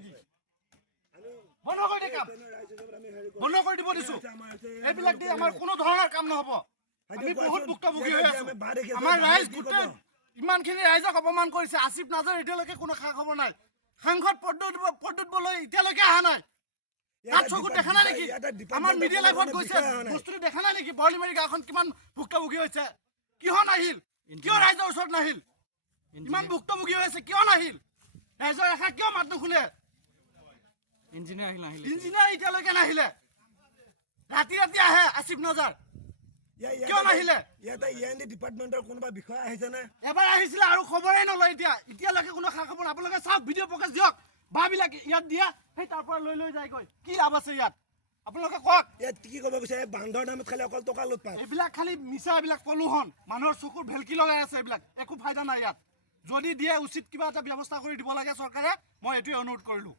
নেকি বন্ধ কৰি দে কাম বন্ধ কৰি দিব দিছো এইবিলাক দি আমাৰ কোনো ধৰণৰ কাম নহব আমি বহুত ভুক্তভোগী হৈ আছো আমাৰ ৰাইজ গোটেই ইমানখিনি ৰাইজক অপমান কৰিছে আসিফ নাজৰ এতিয়ালৈকে কোনো খা খবৰ নাই সাংসদ পদত বলৈ এতিয়ালৈকে অহা নাই তাত চকু দেখা নাই নেকি আমাৰ মিডিয়া লাইভত গৈছে বস্তুটো দেখা নাই নেকি বৰলিমাৰী গাঁওখন কিমান ভুক্তভোগী হৈছে কিয় নাহিল কিয় ৰাইজৰ ওচৰত নাহিল ইমান ভুক্তভোগী হৈছে কিয় নাহিল ৰাইজৰ ৰেখা কিয় মাত নুখুলে ইঞ্জিনিয়াৰ এতিয়ালৈকে নাহিলে ৰাতি ৰাতি আহে আসিফ নাজাৰ কিয় নাহিলে ডিপাৰ্টমেণ্টৰ কোনোবা বিষয়া আহিছে নে এবাৰ আহিছিলে আৰু খবৰেই নলয় এতিয়ালৈকে কোনো খা খবৰ আপোনালোকে চাওক ভিডিঅ' প্ৰকাশ দিয়ক বাবিলাক ইয়াত দিয়া সেই তাৰ পৰা লৈ যায়গৈ কি লাভ আছে ইয়াত আপোনালোকে কওক ইয়াত কি ক'ব বিচাৰে বান্ধৰ নামত খালি অকল টকা লুট পায় এইবিলাক খালি মিছা এইবিলাক পলুহন মানুহৰ চকুৰ ভেলকি লগাই আছে এইবিলাক একো ফাইদা নাই ইয়াত যদি দিয়ে উচিত কিবা এটা ব্যৱস্থা কৰি দিব লাগে চৰকাৰে মই এইটোৱে অনুৰোধ কৰিলো